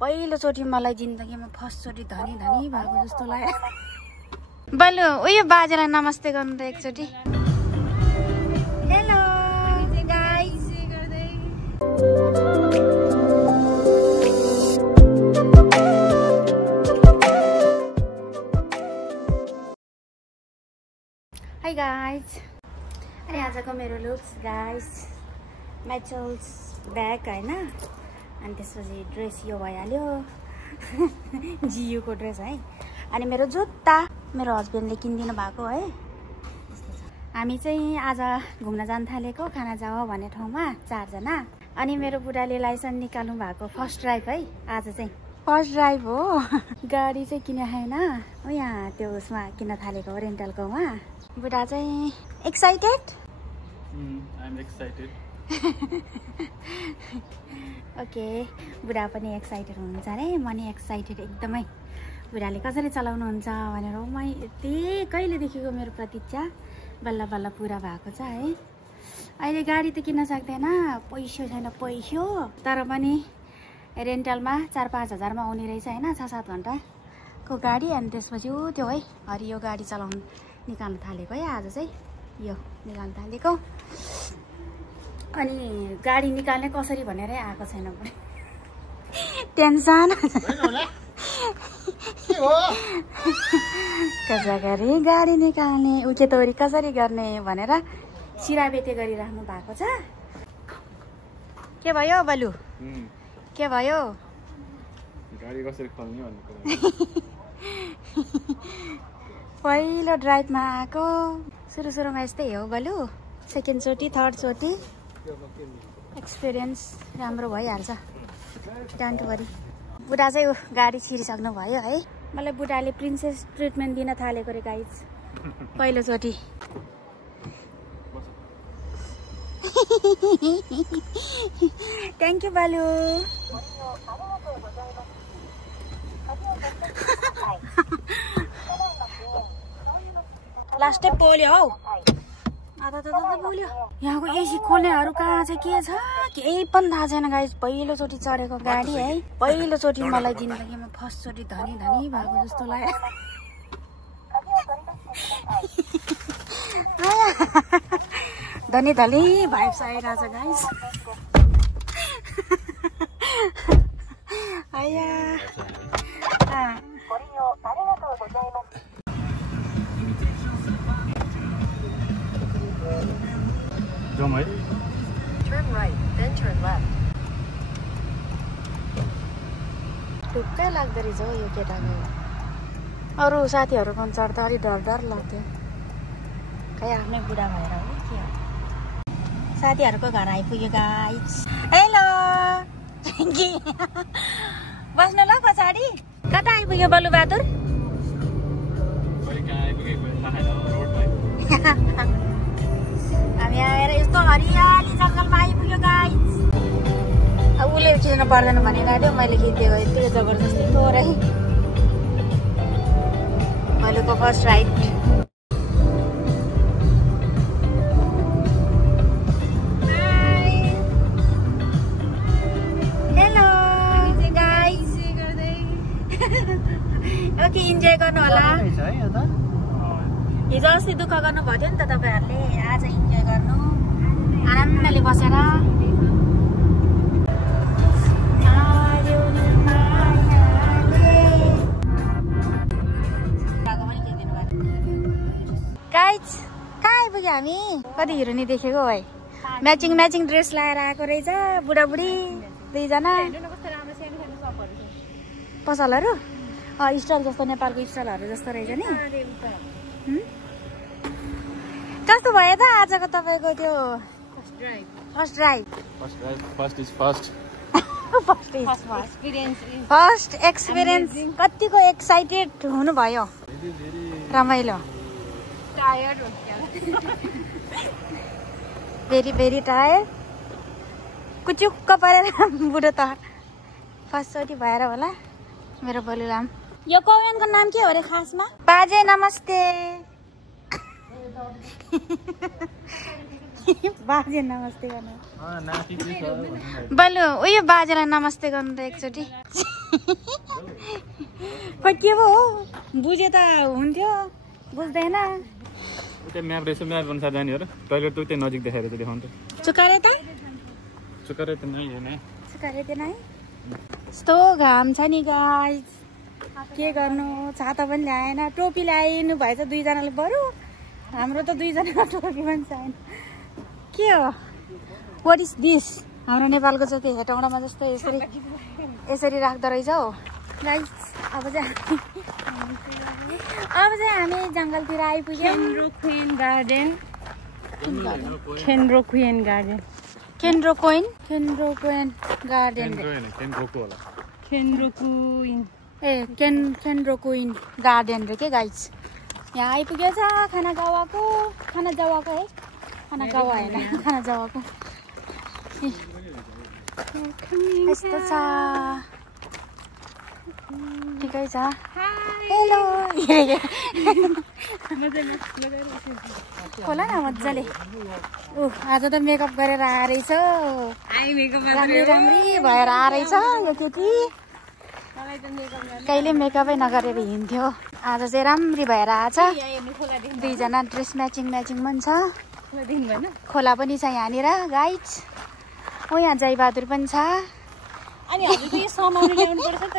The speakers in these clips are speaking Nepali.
पहिलोचोटि मलाई जिन्दगीमा फर्स्ट चोटि धनी धनी भएको जस्तो लाग्यो। बलु उयो बाजेलाई नमस्ते गर्नु त एकचोटि। Hello guys. High guys. अनि आजको मेरो लुक्स गाइस म्याचल्स ब्याग हैन, अनि त्यसपछि ड्रेस यो भइहाल्यो जियुको ड्रेस है। अनि मेरो जुत्ता मेरो हस्बेन्डले किनिदिनु भएको है। हामी चाहिँ आज घुम्न जान थालेको खाना जाऊ भन्ने ठाउँमा 4 जना। अनि मेरो बुढाले लाइसेन्स निकाल्नु भएको फर्स्ट ड्राइभ है। आज चाहिँ फर्स्ट ड्राइभ हो। गाडी चाहिँ किने छैन हो, यहाँ त्यो उसमा किन्न थालेको रेन्टलकोमा। बुढा चाहिँ excited? I am excited. Okay, बुढा पनि एक्साइटेड हुनुहुन्छ अरे, म नि एक्साइटेड एकदमै। बुढाले कसरी चलाउनुहुन्छ भनेर म यति कहिलेदेखिको मेरो प्रतीक्षा बल्ल बल्ल पुरा भएको छ है। अहिले गाडी त किन्न सक्दैन, पैसा छैन पैसा, तर पनि रेन्टलमा 4-5 हजारमा आउने रहेछ होइन, 6-7 घन्टाको गाडी। अनि त्यसपछि त्यो है हरियो गाडी चलाउनु निकाल्नु थालेको है। आज चाहिँ यो निकाल्नु थालेको। अनि गाडी निकाल्ने कसरी भनेरै आएको छैन पनि टेन्सन। कसरी गाडी निकाल्ने उकेतौरी कसरी गर्ने भनेर सिराबेते गरिराख्नु भएको छ। के भयो बलु? के भयो? गाडी कसरी खोल्ने भन्ने कुरा। पहिलो ड्राइभमा आएको, सुरुमा यस्तै हो बलु। सेकेन्ड चोटि थर्ड चोटि एक्सपिरियन्स राम्रो भइहाल्छ, डोन्ट वरी। बुढा चाहिँ गाडी छिरिसक्नु भयो है। मलाई बुढाले प्रिन्सेस ट्रिटमेन्ट दिन थालेको रे गाइज पहिलोचोटि। थ्याङ्क यू बालु। लास्टै पोल्यो हौ, आधा त बोल्यो। यहाँको एसी खोल्नेहरू कहाँ चाहिँ के छ केही पनि थाहा छैन गाइस। पहिलोचोटि चढेको गाडी है। पहिलोचोटि मलाई जिन्दगीमा फर्स्ट चोटि धनी धनी भएको जस्तो लाग्यो। धनी धनी भाइब्स आइरहेछ guys. Turn right, then turn left. ढुक्कै लाग्दो रहेछ हो यो केटाको। अरू साथीहरूको चढ्दा अलिक डर लाग्थ्यो, खै आफ्नै बुढा भएर हो के हो। साथीहरूको घर आइपुग्यो गाइस। हेलो बस्नु ल पछाडि। कता आइपुग्यो बलु बहादुर? हामी आएर यस्तो हरियाली जङ्गलमा आइपुग्यो गाइस। अब उसले खिच्नु पर्दैन भनिरहेको थियो, मैले खिचिदिएको यति जबरजस्ती थोरै। भलुको first ride. Hello guys. Okay, enjoy गर्नु होला। हिजो अस्ति दुःख गर्नु भयो नि त तपाईँहरूले, आज इन्जोय गर्नु आनन्दले बसेर। गाइस कहाँ आइपुग्यो हामी? कति हिरो नि देखेको है। म्याचिङ ड्रेस लगाएर आएको रहेछ बुढाबुढी 2 जना। पसलहरू स्टल जस्तो, नेपालको स्टलहरू जस्तो रहेछ नि। कस्तो भयो त आजको तपाईँको त्यो फर्स्ट ड्राइभ? फर्स्ट एक्सपिरियन्स कतिको एक्साइटेड हुनुभयो? रमाइलो? भेरी टायर्ड, कुचुक्क परेर बुढो त फर्स्ट चोटि भएर होला मेरो बलुराम। यो कौयनको नाम के हो रे खासमा? बाजे नमस्ते। बाजे नमस्ते गर्नु नाति के छ बल्ल उयो बाजेलाई नमस्ते गर्नु त एकचोटि खै के हो बुझे त हुन्थ्यो बुझ्दैन उता म्याप रहेछ म्याप अनुसार जाने हो र टोइलेट त उतै नजिक देखाएर चाहिँ देखाउनु त चुकारे त नै हैन चुकारे त नै यस्तो घाम छ नि गाइस के गर्नु छाता पनि ल्याएन टोपी ल्याइनु भएछ दुईजनाले बरु हाम्रो त दुईजना टोपी पनि छैन के हो वाट इज दिस हाम्रो नेपालको चाहिँ त्यो हेटौँडामा जस्तो यसरी राख्दो रहेछ हौ गाइस अब चाहिँ हामी जङ्गलतिर आइपुग्यौँ केन्ड्रोकोइन गार्डन केन्ड्रोकोइन गार्डन रे के गाइस यहाँ आइपुगेछ खाना गावाको है खाना गावा होइन खाना जावाको यस्तो छ ठिकै छ हेलो खोला न मजाले आज त मेकअप गरेर आएछ राम्री भएर आएछ यो केटी कहिले मेकअपै नगरेर हिँड्थ्यो आज चाहिँ राम्री भएर आएछ दुईजना ड्रेस म्याचिङ पनि छ खोला पनि छ यहाँनिर गाइज हो यहाँ जयबहादुर पनि छ अनि हजुरको यो सामान ल्याउनु पर्छ त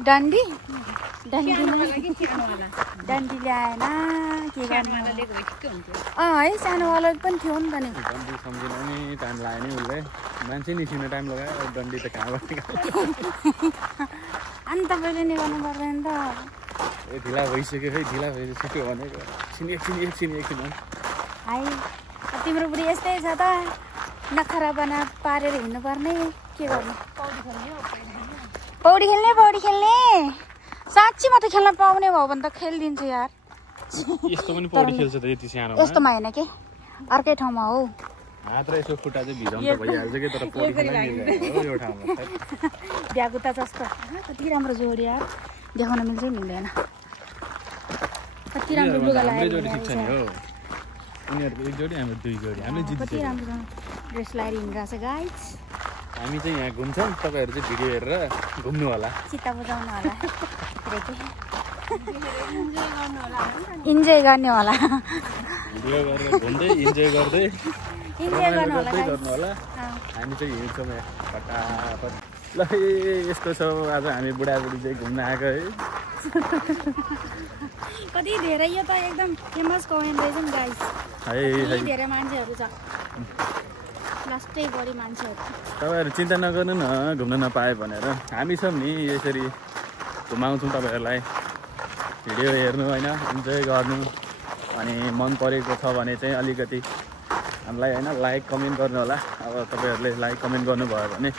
डन्डी ल्याएन के गर्नु है सानोवाला पनि थियो नि त नि डन्डी सम्झिन नि टाइम लाग्यो नि उसले मान्छे निस्किन टाइम लगायो डन्डी त कहाँबाट अनि तपाईँले नि गर्नु पर्दैन त ए ढिला भइसक्यो है ढिला भइसक्यो भनेको एकछिन है तिम्रो बुढी यस्तै छ त नखरा बना पारेर हिँड्नुपर्ने के गर्नु पौडी खेल्ने साँच्ची म त खेल्न पाउने भयो भने त खेलिदिन्छु यार यस्तो पनि पौडी खेल्छ त यति सानो यस्तोमा होइन के अर्कै ठाउँमा हो मात्र यसो खुट्टा चाहिँ भिजाउनु त भइहाल्छ के तर पौडी खेल्न मिल्दैन हो यो ठाउँमा भ्यागुता जस्तो कति राम्रो जोडी यार देखाउन मिल्छ मिल्दैन कति राम्रो लुगा लगाएर हो उनीहरूको एक जोडी हाम्रो दुई जोडी हामीले जित्छ कति राम्रो ड्रेस लगाएर हिँडिरहेको छ गाइज हामी चाहिँ यहाँ घुम्छौँ तपाईँहरू चाहिँ भिडियो हेरेर घुम्नु होला चित्त बुझाउनु होला इन्जोय गर्ने होला भिडियो गरेर घुम्दै इन्जोय गर्दै गर्नु होला हामी चाहिँ हिँड्छौँ फटाफट ल यस्तो छ आज हामी बुढाबुढी चाहिँ घुम्न आएको है कति धेरै यो त एकदम फेमस कमेन्ट रहेछ नि गाइस है धेरै मान्छेहरू छ लास्टै बढी मान्छेहरू तपाईँहरू चिन्ता नगर्नु न घुम्न नपाए भनेर हामी छौँ नि यसरी घुमाउँछौँ तपाईँहरूलाई भिडियो हेर्नु होइन इन्जोय गर्नु अनि मन परेको छ भने चाहिँ अलिकति हामीलाई होइन लाइक कमेन्ट गर्नु होला अब तपाईँहरूले लाइक कमेन्ट गर्नुभयो भने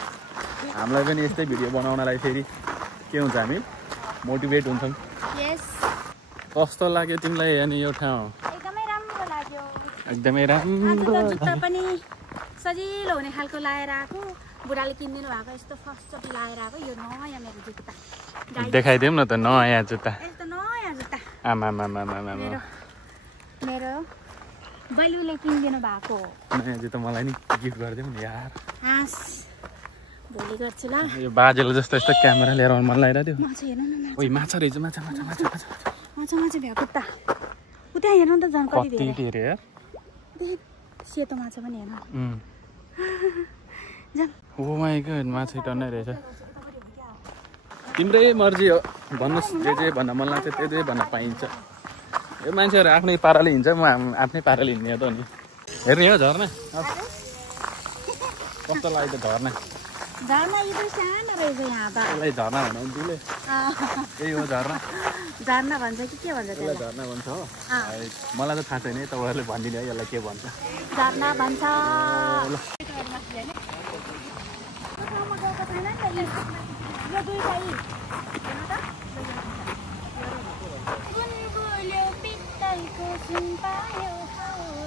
हामीलाई पनि यस्तै भिडियो बनाउनलाई फेरि के हुन्छ हामी मोटिभेट हुन्छौँ कस्तो लाग्यो तिमीलाई अनि यो ठाउँ एकदमै राम्रो लाग्यो एकदमै राम्रो जुत्ता पनि सजिलो हुने खालको लगाएर आएको बुढाले किनिदिनु भएको यस्तो फर्स्टचोटि लगाएर आएको यो नयाँ मेरो जुत्ता देखाइदिउँ न त नयाँ जुत्ता यस्तो नयाँ जुत्ता आमा मेरो बैलुले किनिदिनु भएको नयाँ जुत्ता मलाई नि गिफ्ट गरिदिउँ न यार भोलि गर्छु ल यो बाजेले जस्तो यस्तो क्यामेरा लिएर मन लगाइरहेको थियो माछा हेर्नु न ओइ माछा रहेछ माछा भ्याएको उता हेर्नु त झन् कति धेरै यार सेतो माछा पनि हेर्नु ओ माइ गॉड माछा टन्नै रहेछ तिम्रै मर्जी हो भन्नुहोस् जे भन्न मन लाग्छ त्यही भन्न पाइन्छ यो मान्छेहरू आफ्नै पाराले हिँड्छ म आफ्नै पाराले हिँड्ने त नि हेर्ने हो झर्ना कस्तो लाग्यो त झर्ना यो सानो रहेछ यहाँ त यसलाई झर्ना भनौँ दिले त्यही हो झर्ना भन्छ कि के भन्छ यसलाई झर्ना भन्छ हो मलाई त थाहा छैन है तपाईँहरूले भनिदिनु है यसलाई के भन्छ झर्ना भन्छ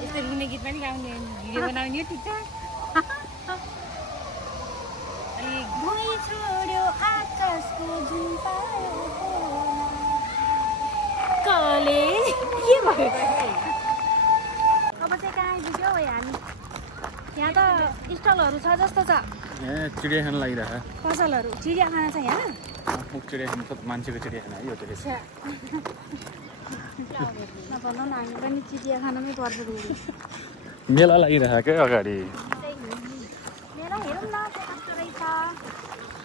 यस्तो रुने गीत पनि गाउने भिडियो बनाउने ठिक छ छोड्यो आकाशको जुन कलेज के भयो अब चाहिँ कहाँ आइपुग्यो हामी यहाँ त स्टलहरू छ जस्तो छ यहाँ चिडियाखाना लागिरहेको पसलहरू चिडियाखाना छ यहाँ चिडियाखाना सब मान्छेको चिडियाखाना है यो चाहिँ नभन्नु न हामी पनि चिडियाखानामै पर्छ मेला लागिरहेको क्या अगाडि मेला हेरौँ न कस्तो रहेछ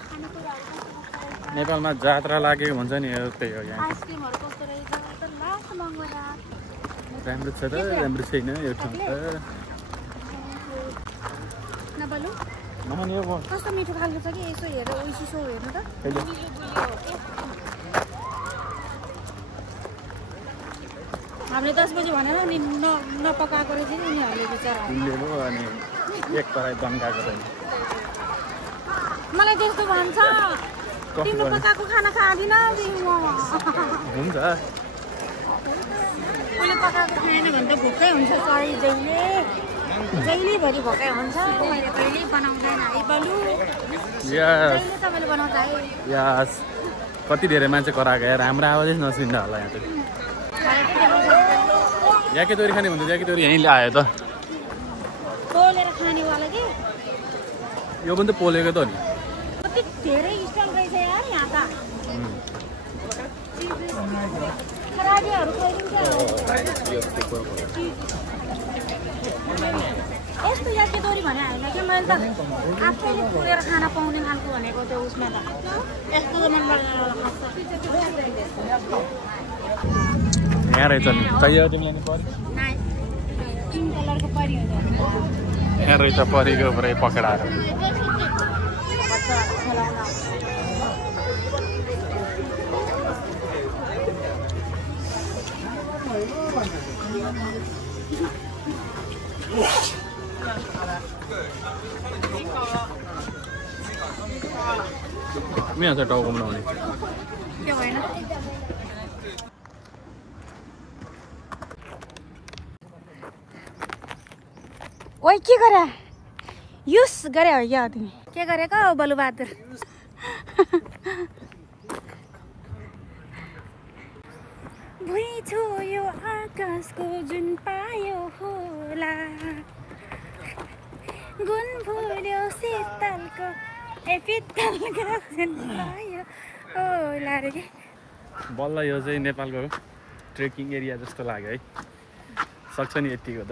खानेकुराहरू नेपालमा जात्रा लागेको भन्छ नि त्यही हो यहाँ आइसक्रिमहरू कस्तो रहेछ त लास्ट मङ्गोला राम्रो छ र राम्रो छैन यो ठाउँ त नबलु नमाने अब कस्तो मिठो खालको छ कि यसो हेरेर उइसो हेर्नु त हामीले 10 बजी भनेर नि नपकाएको रहेछ नि उनीहरूले बिचरा उनीहरू अनि एक पराई दन्काएको छैन मलाई त्यस्तो भन्छ तिम्रो पकाएको खाना खाँदिन हुन्छ उसले पकाएको खाएन भने त भोकै हुन्छ सरी जहिलेभरि भोकै हुन्छ मैले कहिल्यै बनाउँदैन है बलु यस तपाईँले बनाउँछ है यस कति धेरै मान्छे कराएको यार हाम्रो आवाजै नसुन्दा होला यहाँ त याके तोरी खाने भन्दा याके तोरी यहीँ आयो त पोलेर खानेवाला कि यो पनि त पोलेको त हो नि कति धेरै स्टल रहेछ यार यहाँ त खराबीहरू यस्तो याके तोरी भने होइन कि मैले त आफैले पोलेर खान पाउने खालको भनेको त्यो उसमा त यस्तो त मन पर्दैन यहाँ रहेछ नि चाहियो तिमीलाई नि परि पिङ्क कलरको परी हुन्छ यहाँ रहेछ परीको पुरै पक्राएर यहाँ चाहिँ टाउको बनाउने त्यो भएन ओइ के गरे युस गरे हो क्या तिमी के गरेको हौ बलुबहादुर भुइँ छोयो आकाशको जुन पायो होला गुन भुल्यो शीतलको पित्तलको जुन पायो होला रे बल्ल यो चाहिँ नेपालको ट्रेकिङ एरिया जस्तो लाग्यो है सक्छ नि यतिको त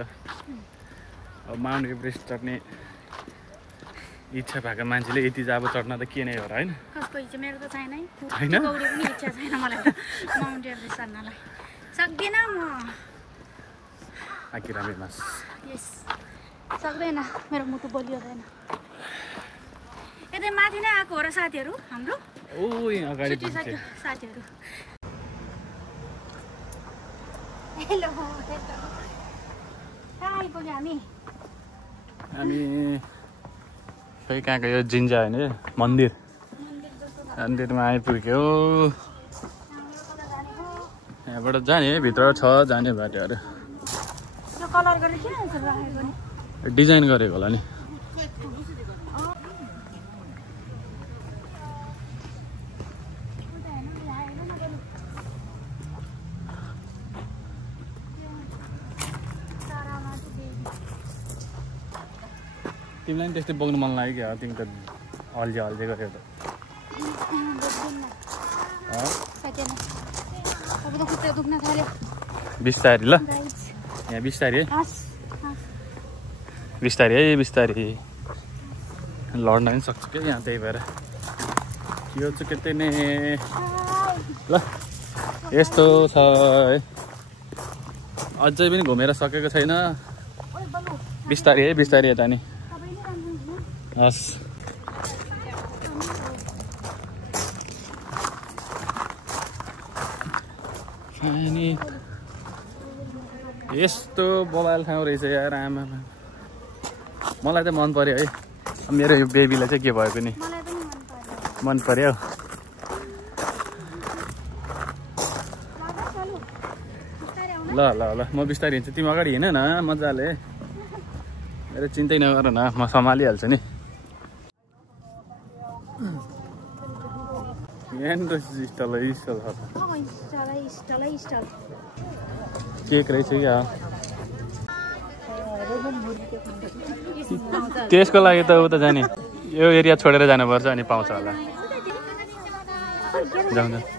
अब माउन्ट एभरेस्ट चढ्ने इच्छा भएको मान्छेले यति चाहिँ अब चढ्न त के नै हो र होइन कसको इच्छा मेरो त छैन है होइन गौरी पनि इच्छा छैन मलाई त माउन्ट एभरेस्ट चढ्नलाई सक्दिनँ म आकिरामी मास यस सक्दैन मेरो मुटु बोलिँदैन यतै माथि नै आएको हो र साथीहरू हाम्रो ओ यहाँ अगाडि छुट्टिसक्यो साथीहरू हेलो कहाँ आइपुग्यो हामी खै कहाँको यो जिन्जा होइन मन्दिर मन्दिरमा आइपुग्यो यहाँबाट जाने भित्र छ जाने बाटोहरू यो कलर गरेर किन राखेको नि डिजाइन गरेको होला नि तिमीलाई पनि त्यस्तै बोक्नु मन लाग्यो क्या तिमी त हल्झे गऱ्यो त बिस्तारी ल यहाँ बिस्तारी है बिस्तारी लड्न पनि सक्छु क्या यहाँ त्यही भएर यो चाहिँ के नै ल यस्तो छ है अझै पनि घुमेर सकेको छैन बिस्तारी यता नि हस् अनि यस्तो बबाल ठाउँ रहेछ यार आमा मलाई त मन पर्यो है मेरो यो बेबीलाई चाहिँ के भयो पनि मन पर्यो ल ल ल म बिस्तारै हिँड्छु तिमी अगाडि हिँड न मजाले मेरो चिन्तै नगर न म सम्हालिहाल्छु नि केक रहेछ क्या त्यसको लागि त उता जाने यो एरिया छोडेर जानुपर्छ अनि पाउँछ होला जाउँ जाउँ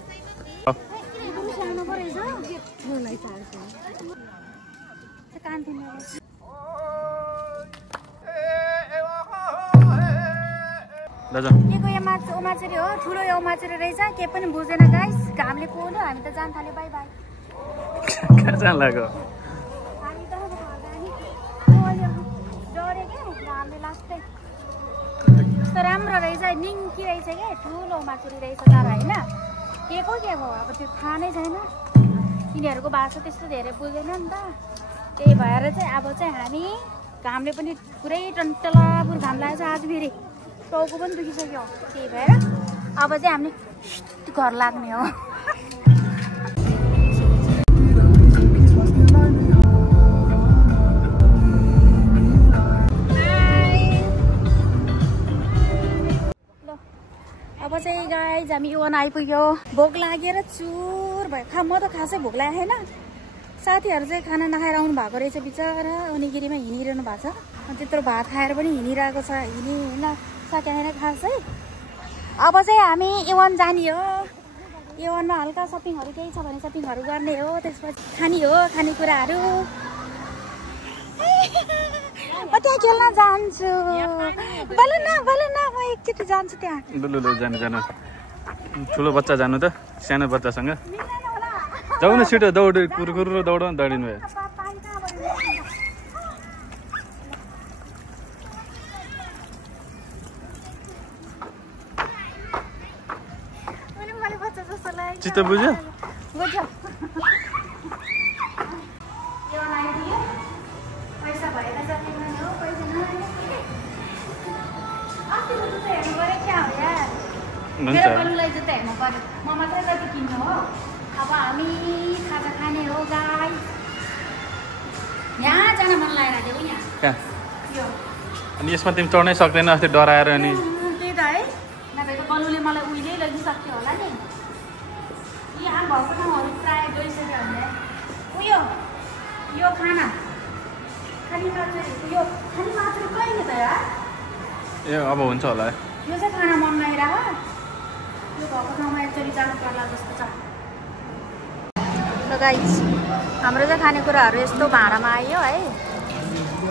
ओमाचेरी हो ठुलो ओमाचेरी रहेछ के पनि बुझेन गाइस घामले पोल्यो हामी त जान थाल्यो बाई बाई कहाँ जान लाग्यो हामी त डरे क्या घामले लास्टै कस्तो राम्रो रहेछ निङ्की रहेछ क्या ठुलो ओमाचेरी रहेछ तर होइन के भयो अब त्यो थाहा नै छैन यिनीहरूको भाषा त्यस्तो धेरै बुझेन नि त त्यही भएर चाहिँ अब चाहिँ हामी घामले पनि पुरै टन्टलापुर घाम लागेको छ आज फेरि टाउको पनि दुखिसक्यो त्यही भएर अब चाहिँ हामीले घर लाग्ने हो अब चाहिँ गाइज हामी इवन आइपुग्यो भोक लागेर चुर भयो म त खासै भोक लागेको छैन साथीहरू चाहिँ खाना नखाएर आउनु भएको रहेछ बिचरा अनिगिरीमा हिँडिरहनु भएको छ अनि त्यत्रो भात खाएर पनि हिँडिरहेको छ हिँड्न सकेको छैन खासै अब चाहिँ हामी इवन जाने हो इवनमा हल्का सपिङहरू केही छ भने सपिङहरू गर्ने हो त्यसपछि खाने हो खानेकुराहरू म त्यहाँ खेल्न जान्छु बोल न म एकचोटि जान्छु त्यहाँ लु जानु जानु ठुलो बच्चा जानु त सानो बच्चासँग जाऊ न छिटो दौड कुरकुर दौड दौडिनु भयो चित्त बुझ्यो पैसा भएर जति हो पैसा हेर्नु पऱ्यो क्या हो यार मेरो बलुलाई जुत्ता हेर्नु पऱ्यो म मात्रै जति किन्नु हो अब हामी खाजा खाने हो गाई यहाँ जान मन लागेर हो यहाँ यो अनि यसमा तिमी चढ्नै सक्दैन अस्ति डराएर अनि त्यही त है नभएको बलुले मलाई उहिल्यै लगिसक्यो होला नि यहाँ भएको ठाउँहरू प्रायः गइसक्यो हामीले उयो यो खाना खाली यो खाली मात्र कहिले त यार ए अब हुन्छ होला यो चाहिँ खाना मन लागिरह यो भएको ठाउँमा एक्चुअली जानु पर्ला जस्तो छ ल गाइस हाम्रो चाहिँ खानेकुराहरू यस्तो भाँडामा आयो है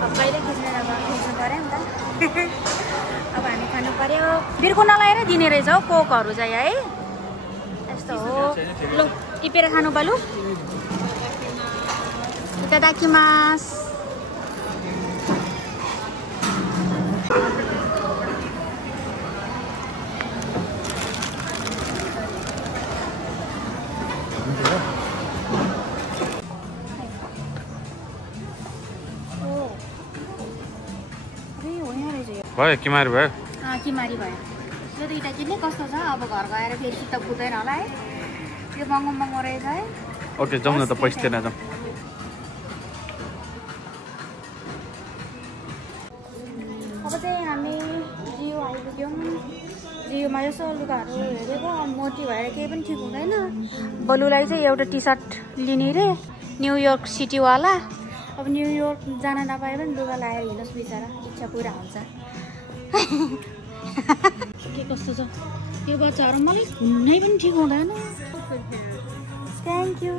अब कहिले खिच्नु पऱ्यो नि त अब हामी खानु पऱ्यो बिर्को नलाएर दिने रहेछ हौ कोकहरू चाहिँ है यस्तो हो लु टिपेर खानु बलु इतादाकिमास भयो किमारी भयो किमारी भयो यो दुईवटा किन्ने कस्तो छ अब घर गएर फेरि त पुग्दैन होला है यो महँगो महँगो रहेछ है ओके जाउँ न त पैसा तिर्न जाउँ अब चाहिँ हामी जियो आइपुग्यौँ जियोमा यसो लुगाहरू हेरेको मोटी भएर केही पनि ठिक हुँदैन बलुलाई चाहिँ एउटा टी सर्ट लिने रे न्युयोर्क सिटीवाला अब न्युयोर्क जान नपाए पनि लुगा लगाएर हिँड्नुहोस् बिचरा इच्छा पुरा हुन्छ के कस्तो छ यो बच्चाहरू मलाई घुम्नै पनि ठिक हुँदैन थ्याङ्क यू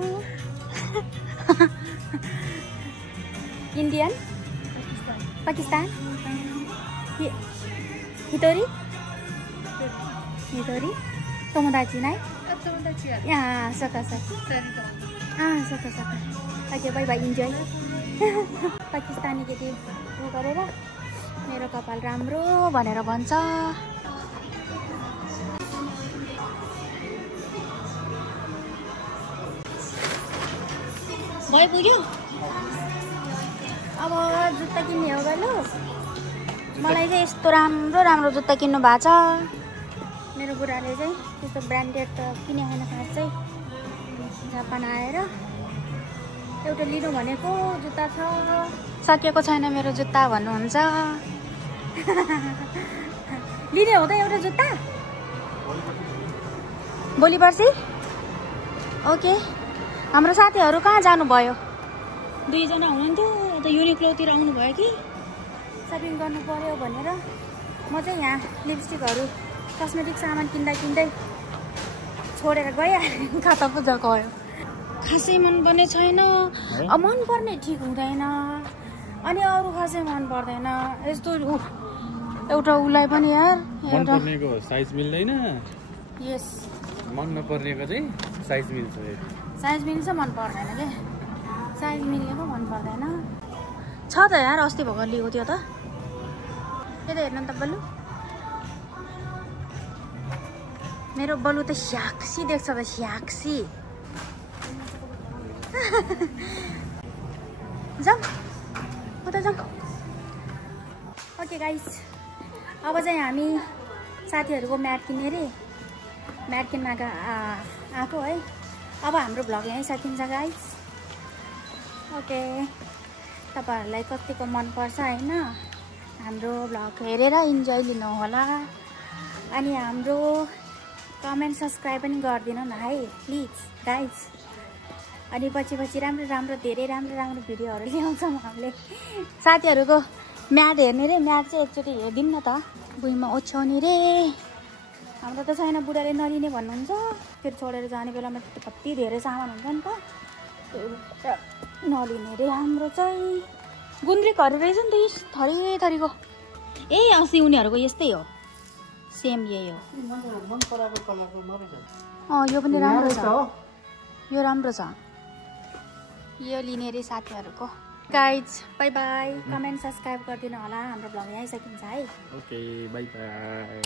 इन्डियन पाकिस्तान हितोरी हितोरी tomodachiないいやそっかそっかそっかそっかओके बाई बाई इन्जोय पाकिस्तानी केटी उ गरेर मेरो कपाल राम्रो भनेर भन्छ भइ पुग्यो अब जुत्ता किन्ने हो गलो मलाई चाहिँ यस्तो राम्रो राम्रो जुत्ता किन्नु भएको छ मेरो बुढाले चाहिँ त्यस्तो ब्रान्डेड त किने हैन खास चाहिँ जापान आएर एउटा लिनु भनेको जुत्ता छ सकिएको छैन मेरो जुत्ता भन्नुहुन्छ लिने हो त एउटा जुत्ता भोलि पर्सि ओके हाम्रो साथीहरू कहाँ जानुभयो दुईजना हुनुहुन्थ्यो त युनिक्लोतिर आउनु भयो कि सपिङ गर्नु पर्यो भनेर म चाहिँ यहाँ लिपस्टिकहरू कस्मेटिक सामान किन्दा किन्दै छोडेर गएँ। खाता पूजा गयो। खासै मनपर्ने छैन। मनपर्ने ठिक हुँदैन अनि अरू खासै मन पर्दैन। यस्तो एउटा उसलाई पनि यार मनपर्नेको साइज मिल्दैन। यस मन नपर्नेको चाहिँ साइज मिल्छ। साइज मिल्छ मन पर्दैन के। साइज मिलेको मन पर्दैन छ त यार। अस्ति भर्खर लिएको थियो त। यता हेर्नु त बल्लु। मेरो बल्लु त स्याक्सी देख्छ त स्याक्सी। जाऊ उता जाऊ। ओके गाइस अब चाहिँ हामी साथीहरूको म्याट किन्ने रे। म्याट किन्न आएको है। अब हाम्रो भ्लग यहीँ सकिन्छ गाइस। ओके तपाईँहरूलाई कतिको मनपर्छ होइन हाम्रो भ्लग हेरेर इन्जोय लिनु होला। अनि हाम्रो कमेन्ट सब्सक्राइब पनि गरिदिनु न है प्लिज गाइज। अनि पछि राम्रो राम्रो धेरै राम्रो भिडियोहरू ल्याउँछौँ हामीले। साथीहरूको म्याट हेर्ने रे। म्याट चाहिँ एकचोटि हेरिदिउँ न त। भुइँमा ओछ्याउने रे। हाम्रो त छैन बुढाले नलिने भन्नुहुन्छ। फेरि छोडेर जाने बेलामा कति धेरै सामान हुन्छ नि त। नलिने रे हाम्रो चाहिँ। गुन्द्रिकहरू रहेछ नि त थरी थरीको। ए अस्ति उनीहरूको यस्तै हो सेम यही हो। यो पनि राम्रो छ। यो राम्रो छ। यो लिने रे साथीहरूको। Guys by by. Comment subscribe गरिदिनु होला। हाम्रो भ्लग यहीँ सकिन्छ है। Okay by by.